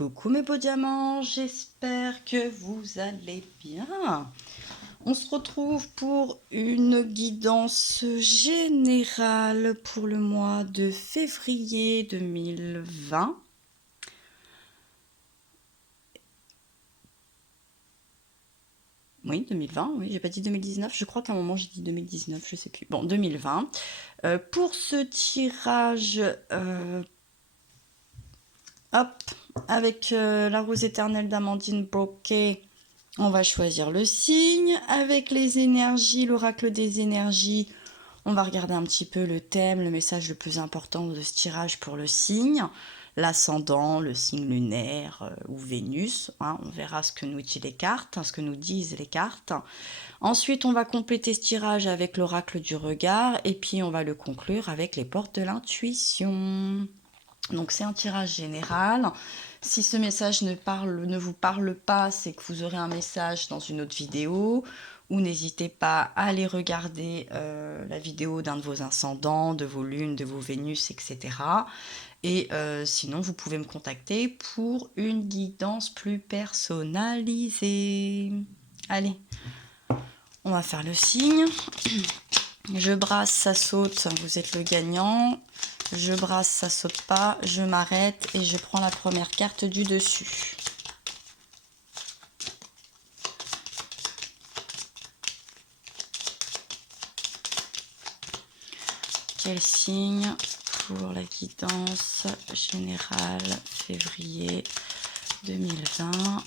Coucou mes beaux diamants, j'espère que vous allez bien. On se retrouve pour une guidance générale pour le mois de février 2020. Oui, 2020, oui, j'ai pas dit 2019, je crois qu'à un moment j'ai dit 2019, je sais plus. Bon, 2020. Pour ce tirage, hop, avec la rose éternelle d'Amandine Broquet, on va choisir le signe. Avec les énergies, l'oracle des énergies, on va regarder un petit peu le thème, le message le plus important de ce tirage pour le signe. L'ascendant, le signe lunaire ou Vénus. Hein, on verra ce que nous disent les cartes, ce que nous disent les cartes. Ensuite, on va compléter ce tirage avec l'oracle du regard. Et puis, on va le conclure avec les portes de l'intuition. Donc, c'est un tirage général. Si ce message ne vous parle pas, c'est que vous aurez un message dans une autre vidéo. Ou n'hésitez pas à aller regarder la vidéo d'un de vos ascendants, de vos lunes, de vos Vénus, etc. Et sinon, vous pouvez me contacter pour une guidance plus personnalisée. Allez, on va faire le signe. Je brasse, ça saute, vous êtes le gagnant. Je brasse, ça saute pas, je m'arrête et je prends la première carte du dessus. Quel signe pour la guidance générale février 2020 ?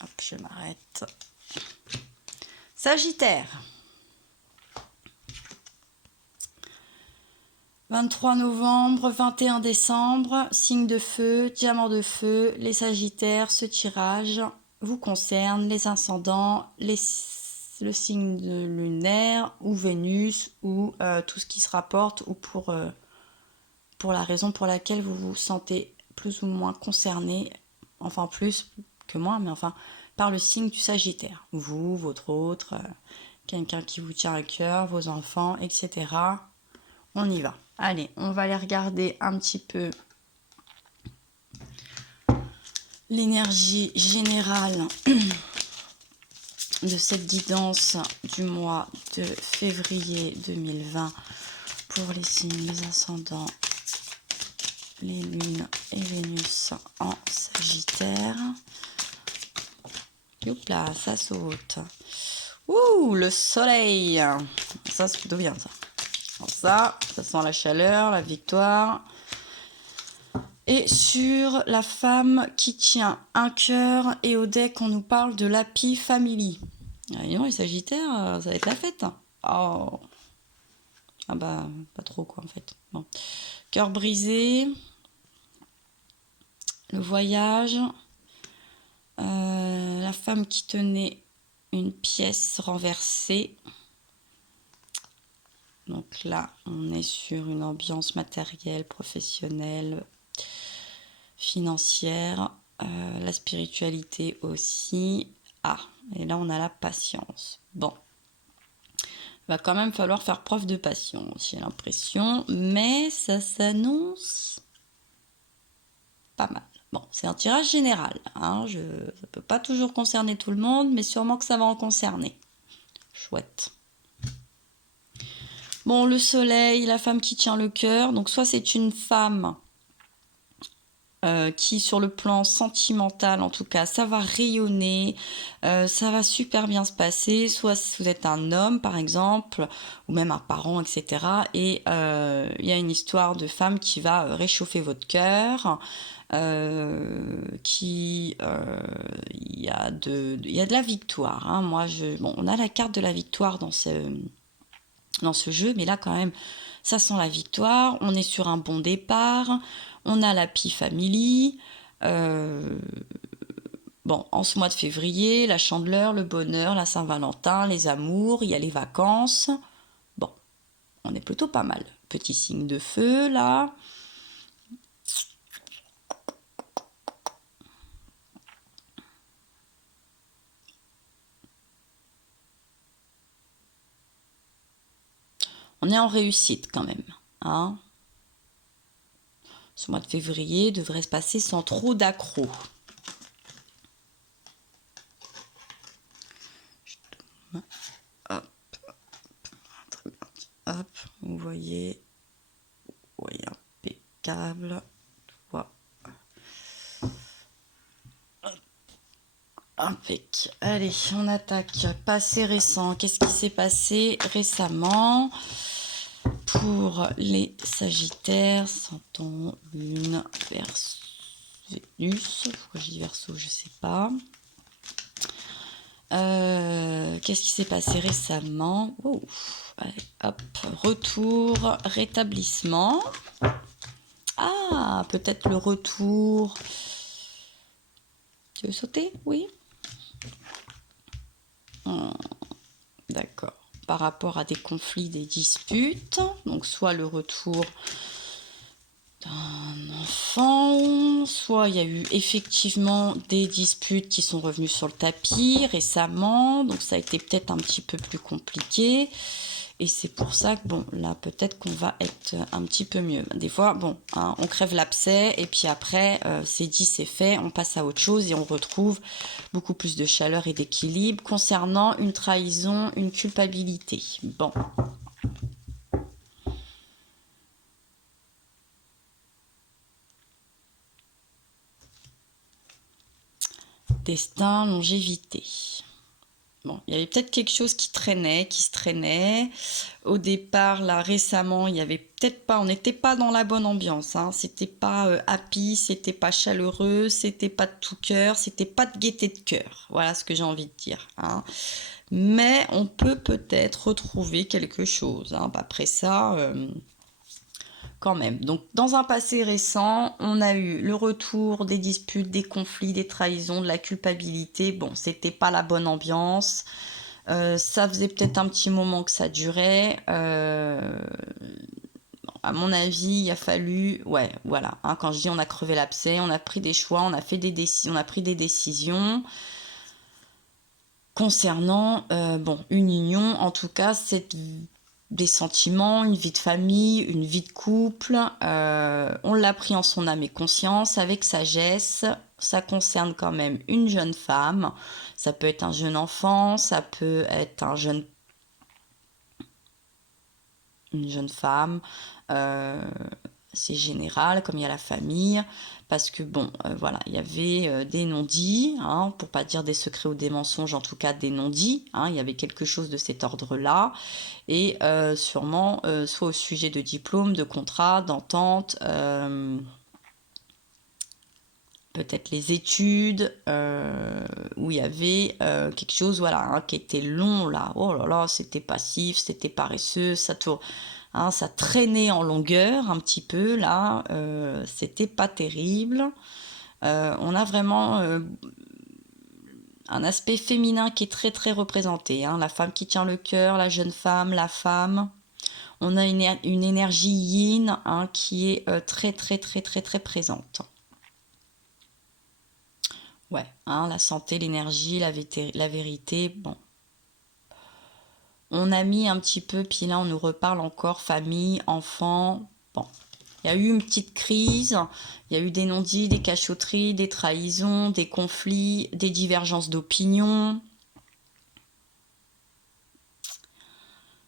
Hop, je m'arrête. Sagittaire. 23 novembre, 21 décembre, signe de feu, diamant de feu, les sagittaires, ce tirage vous concerne, les ascendants, le signe de lunaire ou Vénus ou tout ce qui se rapporte ou pour la raison pour laquelle vous vous sentez plus ou moins concerné, enfin plus que moi, mais enfin par le signe du Sagittaire. Vous, votre autre, quelqu'un qui vous tient à cœur, vos enfants, etc. On y va. Allez, on va aller regarder un petit peu l'énergie générale de cette guidance du mois de février 2020 pour les signes, les ascendants, les lunes et Vénus en Sagittaire. Youpla, ça saute. Ouh, le soleil. Ça, c'est plutôt bien, ça. Alors ça sent la chaleur, la victoire. Et sur la femme qui tient un cœur, et au deck, on nous parle de l'Happy Family. Ah, non, les Sagittaires, ça va être la fête. Oh. Ah bah, pas trop, quoi, en fait. Bon. Cœur brisé. Le voyage. La femme qui tenait une pièce renversée. Donc là, on est sur une ambiance matérielle, professionnelle, financière, la spiritualité aussi. Ah, et là, on a la patience. Bon, il va quand même falloir faire preuve de patience, j'ai l'impression, mais ça s'annonce pas mal. Bon, c'est un tirage général, hein, ça ne peut pas toujours concerner tout le monde, mais sûrement que ça va en concerner. Chouette. Bon, le soleil, la femme qui tient le cœur. Donc, soit c'est une femme qui, sur le plan sentimental, en tout cas, ça va rayonner, ça va super bien se passer. Soit vous êtes un homme, par exemple, ou même un parent, etc. Et il y a une histoire de femme qui va réchauffer votre cœur. Il y a de la victoire. Hein. Moi, on a la carte de la victoire dans ce jeu, mais là quand même ça sent la victoire, on est sur un bon départ, on a l'Happy Family, bon, en ce mois de février, la chandeleur, le bonheur, la Saint-Valentin, les amours, il y a les vacances, bon, on est plutôt pas mal. Petit signe de feu là. On est en réussite quand même. Hein. Ce mois de février devrait se passer sans trop d'accros. Hop. Très bien. Hop, vous voyez. Oui, impeccable. Voilà. Impec. Allez, on attaque. Passé récent. Qu'est-ce qui s'est passé récemment pour les Sagittaires? Sentons Lune, Vénus. Pourquoi je dis Verseau, je sais pas. Qu'est-ce qui s'est passé récemment? Oh, allez, hop, retour, rétablissement. Ah, peut-être le retour. Tu veux sauter? Oui. D'accord. Par rapport à des conflits, des disputes. Donc, soit le retour d'un enfant, soit il y a eu effectivement des disputes qui sont revenues sur le tapis récemment. Donc, ça a été peut-être un petit peu plus compliqué. Et c'est pour ça que, bon, là, peut-être qu'on va être un petit peu mieux. Des fois, bon, hein, on crève l'abcès et puis après, c'est dit, c'est fait, on passe à autre chose et on retrouve beaucoup plus de chaleur et d'équilibre concernant une trahison, une culpabilité. Bon. Destin, longévité. Bon, il y avait peut-être quelque chose qui traînait, qui se traînait. Au départ, là, récemment, il y avait peut-être pas, on n'était pas dans la bonne ambiance. Hein. C'était pas happy, c'était pas chaleureux, c'était pas de tout cœur, c'était pas de gaieté de cœur. Voilà ce que j'ai envie de dire. Hein. Mais on peut peut-être retrouver quelque chose. Hein. Après ça, quand même. Donc, dans un passé récent, on a eu le retour des disputes, des conflits, des trahisons, de la culpabilité. Bon, c'était pas la bonne ambiance. Ça faisait peut-être un petit moment que ça durait. À mon avis, il a fallu, ouais, voilà. Hein, quand je dis on a crevé l'abcès, on a pris des choix, on a fait des décisions, on a pris des décisions concernant, bon, une union. En tout cas, c'est des sentiments, une vie de famille, une vie de couple. On l'a pris en son âme et conscience avec sagesse. Ça concerne quand même une jeune femme. Ça peut être un jeune enfant, ça peut être une jeune femme. C'est général, comme il y a la famille, parce que bon, voilà, il y avait des non-dits, hein, pour pas dire des secrets ou des mensonges, en tout cas des non-dits, hein, il y avait quelque chose de cet ordre-là, et sûrement, soit au sujet de diplôme, de contrat, d'entente, peut-être les études, où il y avait quelque chose, voilà, hein, qui était long, là, oh là là, c'était passif, c'était paresseux, ça tourne. Hein, ça traînait en longueur un petit peu, là, c'était pas terrible. On a vraiment un aspect féminin qui est très très représenté. Hein, la femme qui tient le cœur, la jeune femme, la femme. On a une énergie yin, hein, qui est très très très très très présente. Ouais, hein, la santé, l'énergie, la vérité, bon. On a mis un petit peu, puis là on nous reparle encore famille, enfants. Bon, il y a eu une petite crise, il y a eu des non-dits, des cachotteries, des trahisons, des conflits, des divergences d'opinion.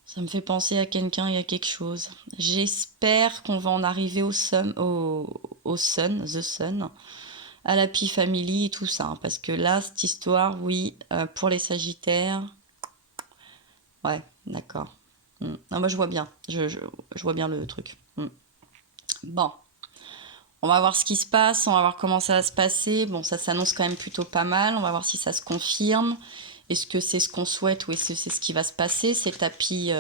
Ça me fait penser à quelqu'un et à quelque chose. J'espère qu'on va en arriver au sun, The Sun, à l'Happy Family et tout ça. Hein, parce que là, cette histoire, oui, pour les Sagittaires, ouais, d'accord. Non, moi je vois bien, je vois bien le truc. Bon, on va voir ce qui se passe, on va voir comment ça va se passer. Bon, ça s'annonce quand même plutôt pas mal, on va voir si ça se confirme. Est-ce que c'est ce qu'on souhaite ou est-ce que c'est ce qui va se passer? C'est happy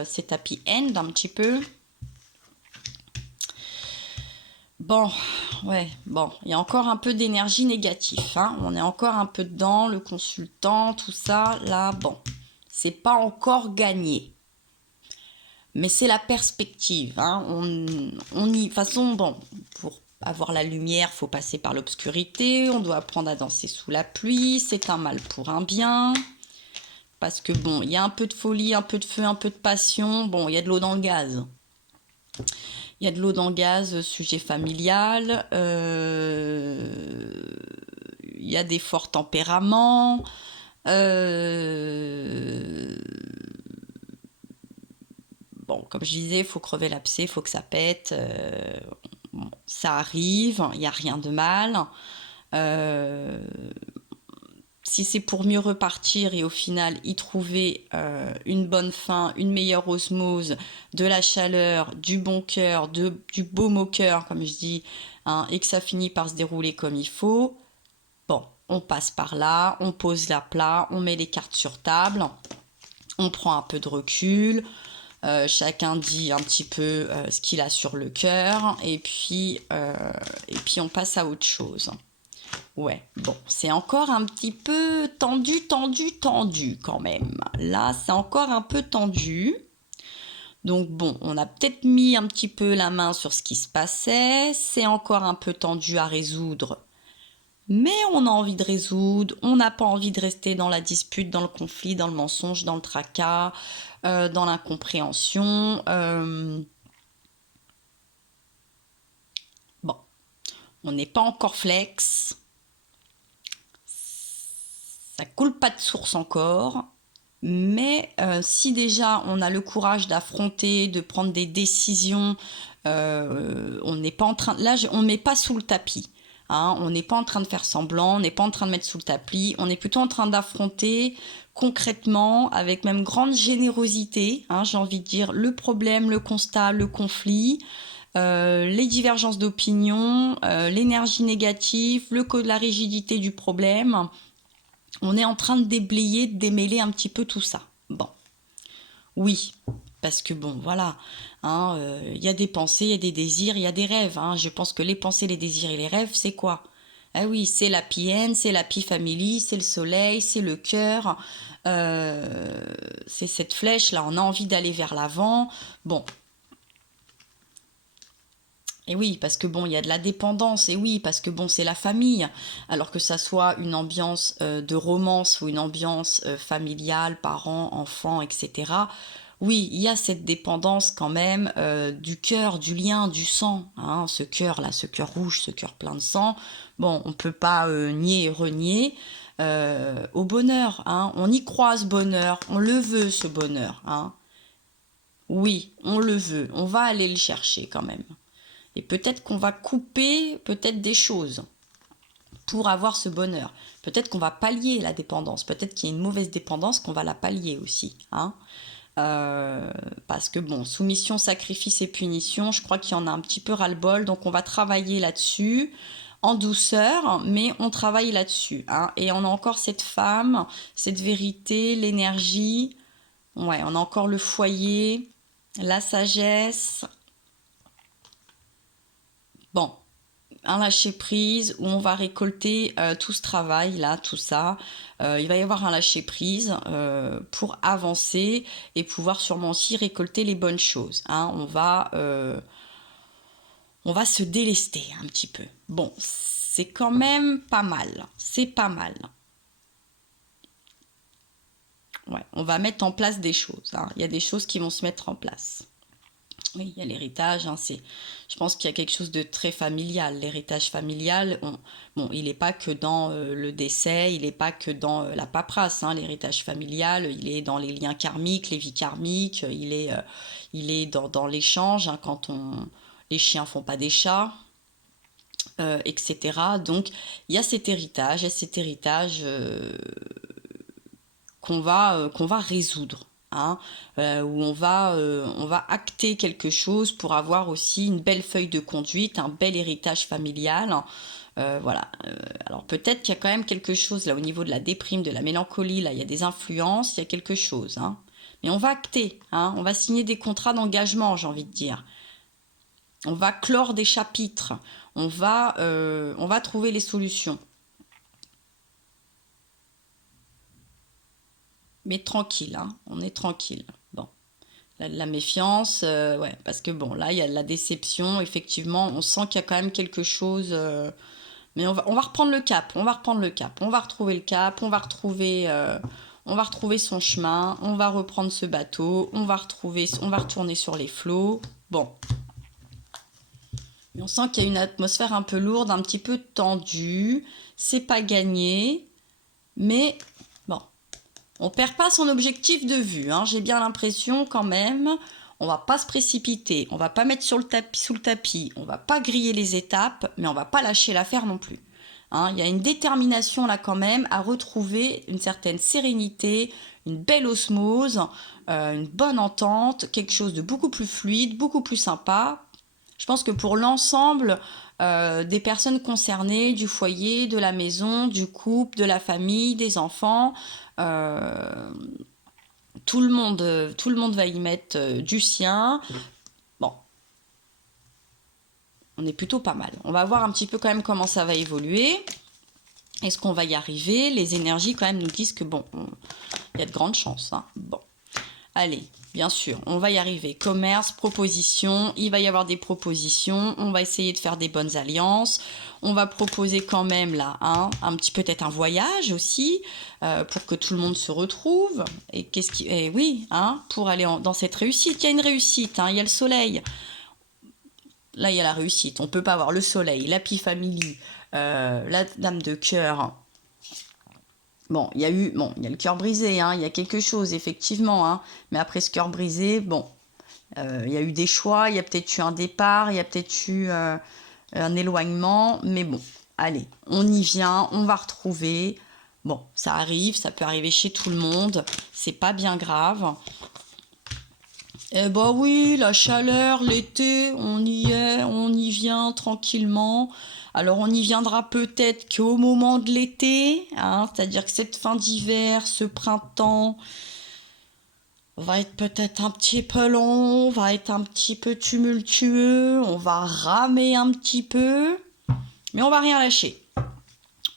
end un petit peu. Bon, ouais, bon, il y a encore un peu d'énergie négative, hein. On est encore un peu dedans, le consultant, tout ça, là, bon, c'est pas encore gagné. Mais c'est la perspective, hein. On y, de toute façon, bon, pour avoir la lumière, faut passer par l'obscurité, on doit apprendre à danser sous la pluie, c'est un mal pour un bien. Parce que bon, il y a un peu de folie, un peu de feu, un peu de passion. Bon, il y a de l'eau dans le gaz. Il y a de l'eau dans le gaz, sujet familial. Il y a des forts tempéraments. Bon, comme je disais, il faut crever l'abcès, il faut que ça pète. Bon, ça arrive, il n'y a rien de mal. Euh, si c'est pour mieux repartir et au final y trouver une bonne fin, une meilleure osmose, de la chaleur, du bon cœur, du baume au cœur, comme je dis, hein, et que ça finit par se dérouler comme il faut, bon, on passe par là, on pose la plat, on met les cartes sur table, on prend un peu de recul, chacun dit un petit peu ce qu'il a sur le cœur, et puis on passe à autre chose. Ouais, bon, c'est encore un petit peu tendu quand même. Là, c'est encore un peu tendu. Donc bon, on a peut-être mis un petit peu la main sur ce qui se passait. C'est encore un peu tendu à résoudre. Mais on a envie de résoudre. On n'a pas envie de rester dans la dispute, dans le conflit, dans le mensonge, dans le tracas, dans l'incompréhension. Bon, on n'est pas encore flex. Ça coule pas de source encore, mais si déjà on a le courage d'affronter, de prendre des décisions, on n'est pas en train, là on met pas sous le tapis, hein, on n'est pas en train de faire semblant, on n'est pas en train de mettre sous le tapis, on est plutôt en train d'affronter concrètement, avec même grande générosité, hein, j'ai envie de dire, le problème, le constat, le conflit. Les divergences d'opinion, l'énergie négative, la rigidité du problème, on est en train de déblayer, de démêler un petit peu tout ça. Bon, oui, parce que bon, voilà, hein, y a des pensées, il y a des désirs, il y a des rêves. Hein. Je pense que les pensées, les désirs et les rêves, c'est quoi? Ah oui, c'est la PN, c'est la Pi Family, c'est le soleil, c'est le cœur, c'est cette flèche là, on a envie d'aller vers l'avant. Bon, et oui, parce que bon, il y a de la dépendance, et oui, parce que bon, c'est la famille. Alors que ça soit une ambiance de romance ou une ambiance familiale, parents, enfants, etc. Oui, il y a cette dépendance quand même du cœur, du lien, du sang. Hein, ce cœur-là, ce cœur rouge, ce cœur plein de sang. Bon, on ne peut pas nier et renier au bonheur. Hein. On y croit ce bonheur, on le veut ce bonheur. Hein. Oui, on le veut, on va aller le chercher quand même. Et peut-être qu'on va couper peut-être des choses pour avoir ce bonheur. Peut-être qu'on va pallier la dépendance. Peut-être qu'il y a une mauvaise dépendance qu'on va la pallier aussi. Hein. Parce que bon, soumission, sacrifice et punition, je crois qu'il y en a un petit peu ras-le-bol. Donc on va travailler là-dessus en douceur, mais on travaille là-dessus. Hein. Et on a encore cette femme, cette vérité, l'énergie. Ouais, on a encore le foyer, la sagesse. Bon, un lâcher prise où on va récolter tout ce travail là, tout ça. Il va y avoir un lâcher prise pour avancer et pouvoir sûrement aussi récolter les bonnes choses. Hein. On va se délester un petit peu. Bon, c'est quand même pas mal. C'est pas mal. Ouais, on va mettre en place des choses. Hein. Il y a des choses qui vont se mettre en place. Oui, il y a l'héritage, hein, je pense qu'il y a quelque chose de très familial. L'héritage familial, bon, il n'est pas que dans le décès, il n'est pas que dans la paperasse. Hein. L'héritage familial, il est dans les liens karmiques, les vies karmiques, il est dans l'échange, hein, les chiens font pas des chats, etc. Donc, il y a cet héritage qu'on va résoudre. Hein, où on va acter quelque chose pour avoir aussi une belle feuille de conduite, un bel héritage familial. Voilà. Alors peut-être qu'il y a quand même quelque chose là au niveau de la déprime, de la mélancolie, là il y a des influences, il y a quelque chose. Hein. Mais on va acter, hein, on va signer des contrats d'engagement, j'ai envie de dire. On va clore des chapitres, on va trouver les solutions. Mais tranquille, hein, on est tranquille. Bon, la méfiance, ouais, parce que bon, là, il y a de la déception, effectivement, on sent qu'il y a quand même quelque chose, mais on va reprendre le cap, on va reprendre le cap, on va retrouver le cap, on va retrouver son chemin, on va reprendre ce bateau, on va retourner sur les flots. Bon. Mais on sent qu'il y a une atmosphère un peu lourde, un petit peu tendue. C'est pas gagné, mais bon, on perd pas son objectif de vue. Hein. J'ai bien l'impression quand même, on va pas se précipiter, on va pas mettre sous le tapis, on va pas griller les étapes, mais on va pas lâcher l'affaire non plus. Hein. Il y a une détermination là quand même à retrouver une certaine sérénité, une belle osmose, une bonne entente, quelque chose de beaucoup plus fluide, beaucoup plus sympa. Je pense que pour l'ensemble des personnes concernées, du foyer, de la maison, du couple, de la famille, des enfants, tout le monde va y mettre du sien. Bon, on est plutôt pas mal. On va voir un petit peu quand même comment ça va évoluer. Est-ce qu'on va y arriver? Les énergies quand même nous disent que bon, il y a de grandes chances. Hein. Bon, allez. Bien sûr, on va y arriver. Commerce, proposition, il va y avoir des propositions. On va essayer de faire des bonnes alliances. On va proposer quand même là, hein, peut-être un voyage aussi, pour que tout le monde se retrouve. Et oui, hein, pour aller dans cette réussite. Il y a une réussite, hein, il y a le soleil. Là, il y a la réussite. On ne peut pas avoir le soleil, l'happy family, la dame de cœur. Bon, il y a le cœur brisé, hein, il y a quelque chose, effectivement, hein, mais après ce cœur brisé, bon, il y a eu des choix, il y a peut-être eu un départ, il y a peut-être eu un éloignement, mais bon, allez, on y vient, on va retrouver, bon, ça arrive, ça peut arriver chez tout le monde, c'est pas bien grave. Eh ben oui, la chaleur, l'été, on y est, on y vient tranquillement. Alors on y viendra peut-être qu'au moment de l'été, hein, c'est-à-dire que cette fin d'hiver, ce printemps va être peut-être un petit peu long, va être un petit peu tumultueux, on va ramer un petit peu, mais on va rien lâcher.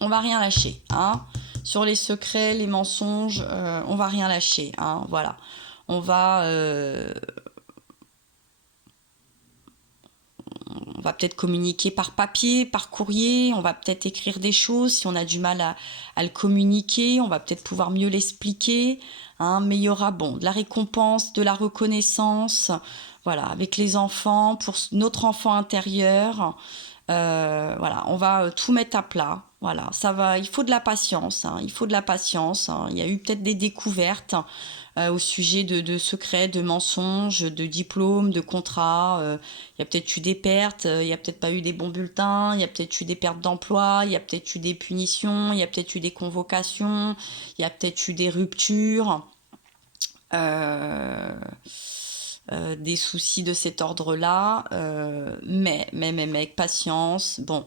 On va rien lâcher, hein. Sur les secrets, les mensonges, on va rien lâcher, hein, voilà. On va peut-être communiquer par papier, par courrier, on va peut-être écrire des choses si on a du mal à le communiquer, on va peut-être pouvoir mieux l'expliquer, hein, mais il y aura de la récompense, de la reconnaissance, voilà, avec les enfants, pour notre enfant intérieur, voilà, on va tout mettre à plat, voilà, ça va, il faut de la patience, hein, il faut de la patience, hein, il y a eu peut-être des découvertes, au sujet de secrets, de mensonges, de diplômes, de contrats. Il y a peut-être eu des pertes, il n'y a peut-être pas eu des bons bulletins, il y a peut-être eu des pertes d'emploi, il y a peut-être eu des punitions, il y a peut-être eu des convocations, il y a peut-être eu des ruptures, des soucis de cet ordre-là. Mais avec patience, bon,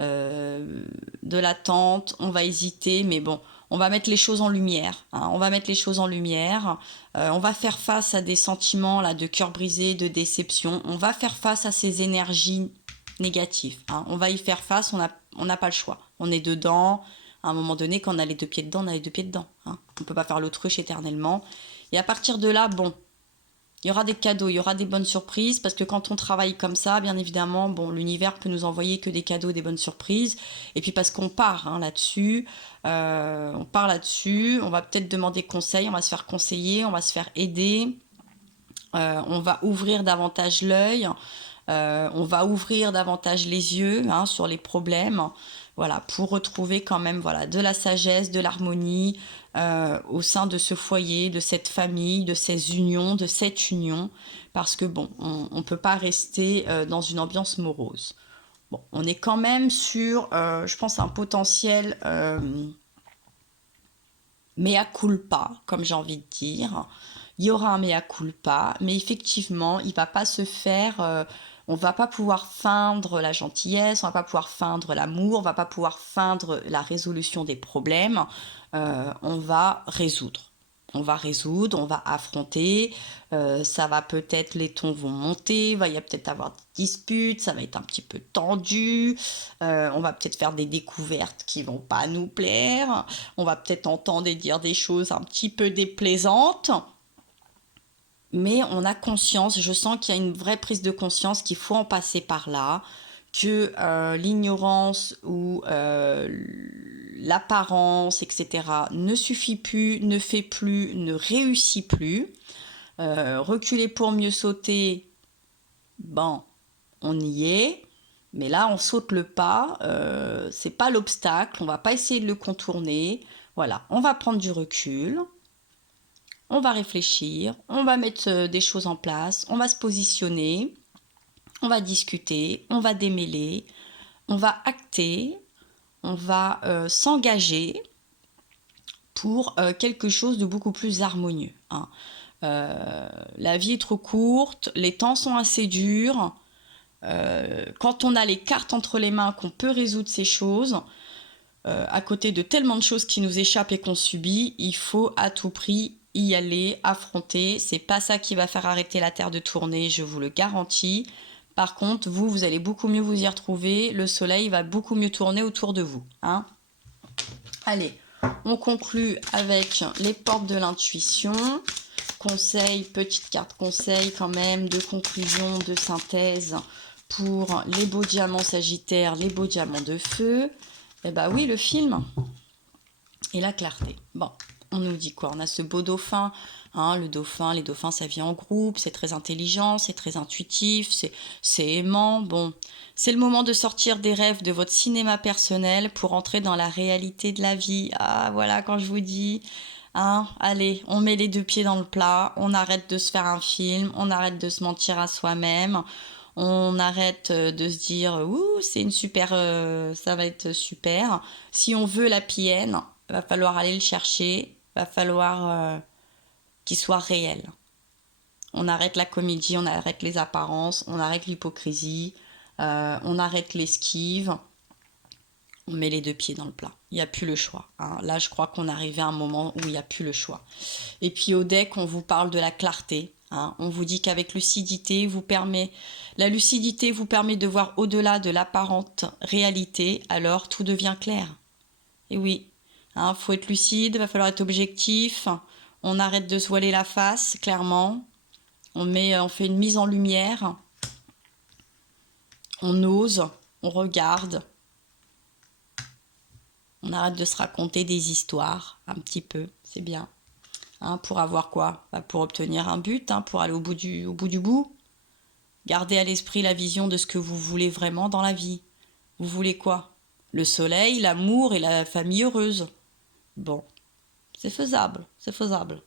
de l'attente, on va hésiter, mais bon, on va mettre les choses en lumière, hein, on va mettre les choses en lumière, on va faire face à des sentiments là, de cœur brisé, de déception, on va faire face à ces énergies négatives, hein, on va y faire face, on n'a pas le choix, on est dedans, à un moment donné, quand on a les deux pieds dedans, on a les deux pieds dedans, hein, on ne peut pas faire l'autruche éternellement, et à partir de là, bon, il y aura des cadeaux, il y aura des bonnes surprises, parce que quand on travaille comme ça, bien évidemment, bon, l'univers peut nous envoyer que des cadeaux, des bonnes surprises. Et puis parce qu'on part là-dessus, on va peut-être demander conseil, on va se faire conseiller, on va se faire aider, on va ouvrir davantage l'œil, on va ouvrir davantage les yeux, hein, sur les problèmes, voilà, pour retrouver quand même, voilà, de la sagesse, de l'harmonie au sein de ce foyer, de cette famille, de ces unions, de cette union, parce que bon, on ne peut pas rester dans une ambiance morose. Bon, on est quand même sur, je pense, un potentiel mea culpa, comme j'ai envie de dire. Il y aura un mea culpa, mais effectivement, il ne va pas se faire... on va pas pouvoir feindre la gentillesse, on va pas pouvoir feindre l'amour, on va pas pouvoir feindre la résolution des problèmes. On va résoudre. On va résoudre, on va affronter, ça va peut-être, les tons vont monter, il va y a peut-être avoir des disputes, ça va être un petit peu tendu, on va peut-être faire des découvertes qui vont pas nous plaire, on va peut-être entendre et dire des choses un petit peu déplaisantes, mais on a conscience, je sens qu'il y a une vraie prise de conscience qu'il faut en passer par là, que l'ignorance ou l'apparence, etc., ne suffit plus, ne fait plus, ne réussit plus. Reculer pour mieux sauter, bon, on y est. Mais là, on saute le pas, c'est pas l'obstacle, on va pas essayer de le contourner. Voilà, on va prendre du recul, on va réfléchir, on va mettre des choses en place, on va se positionner, on va discuter, on va démêler, on va acter, on va s'engager pour quelque chose de beaucoup plus harmonieux. Hein. La vie est trop courte, les temps sont assez durs. Quand on a les cartes entre les mains, qu'on peut résoudre ces choses, à côté de tellement de choses qui nous échappent et qu'on subit, il faut à tout prix y aller, affronter. C'est pas ça qui va faire arrêter la Terre de tourner, je vous le garantis. Par contre, vous allez beaucoup mieux vous y retrouver. Le soleil va beaucoup mieux tourner autour de vous. Hein. Allez, on conclut avec les portes de l'intuition. Conseil, petite carte conseil quand même, de conclusion, de synthèse pour les beaux diamants sagittaires, les beaux diamants de feu. Eh bien oui, le film et la clarté. Bon, on nous dit quoi? On a ce beau dauphin, hein, le dauphin, les dauphins ça vient en groupe, c'est très intelligent, c'est très intuitif, c'est aimant. Bon, c'est le moment de sortir des rêves de votre cinéma personnel pour entrer dans la réalité de la vie. Ah voilà, quand je vous dis... Hein, allez, on met les deux pieds dans le plat, on arrête de se faire un film, on arrête de se mentir à soi-même, on arrête de se dire « Ouh, c'est une super... ça va être super ». Si on veut la PN, il va falloir aller le chercher, il va falloir qu'il soit réel. On arrête la comédie, on arrête les apparences, on arrête l'hypocrisie, on arrête l'esquive. On met les deux pieds dans le plat. Il n'y a plus le choix. Hein. Là, je crois qu'on est arrivé à un moment où il n'y a plus le choix. Et puis au deck, on vous parle de la clarté. Hein. On vous dit qu'avec lucidité, la lucidité vous permet de voir au-delà de l'apparente réalité. Alors, tout devient clair. Et oui, faut être lucide, il va falloir être objectif. On arrête de se voiler la face, clairement. On fait une mise en lumière. On ose, on regarde. On arrête de se raconter des histoires, un petit peu, c'est bien. Hein, pour avoir quoi? Pour obtenir un but, pour aller au bout du bout. Gardez à l'esprit la vision de ce que vous voulez vraiment dans la vie. Vous voulez quoi? Le soleil, l'amour et la famille heureuse. Bon, c'est faisable, c'est faisable.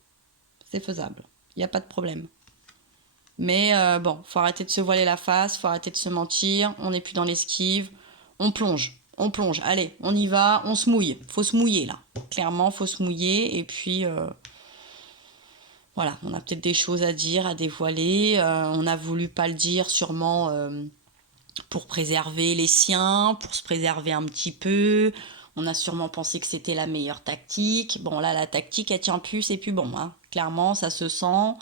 C'est faisable, il n'y a pas de problème. Mais bon, faut arrêter de se voiler la face, faut arrêter de se mentir, on n'est plus dans l'esquive, on plonge. On plonge, allez, on y va, on se mouille. Faut se mouiller là. Clairement, faut se mouiller. Et puis, voilà, on a peut-être des choses à dire, à dévoiler. On a voulu pas le dire sûrement pour préserver les siens, pour se préserver un petit peu. On a sûrement pensé que c'était la meilleure tactique. Bon, là, la tactique, elle tient plus, c'est plus bon. Hein. Clairement, ça se sent.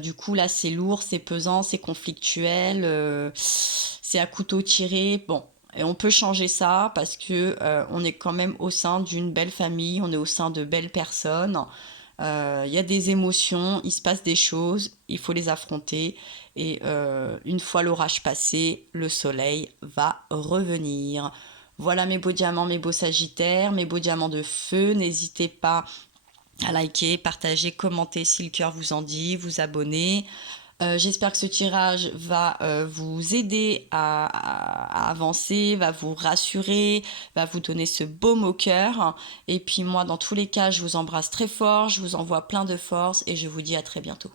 Du coup, là, c'est lourd, c'est pesant, c'est conflictuel. C'est à couteau tiré. Bon. Et on peut changer ça parce que on est quand même au sein d'une belle famille, on est au sein de belles personnes. Il y a des émotions, il se passe des choses, il faut les affronter. Et une fois l'orage passé, le soleil va revenir. Voilà mes beaux diamants, mes beaux sagittaires, mes beaux diamants de feu. N'hésitez pas à liker, partager, commenter si le cœur vous en dit, vous abonner. J'espère que ce tirage va vous aider à avancer, va vous rassurer, va vous donner ce baume au cœur. Et puis moi, dans tous les cas, je vous embrasse très fort, je vous envoie plein de force et je vous dis à très bientôt.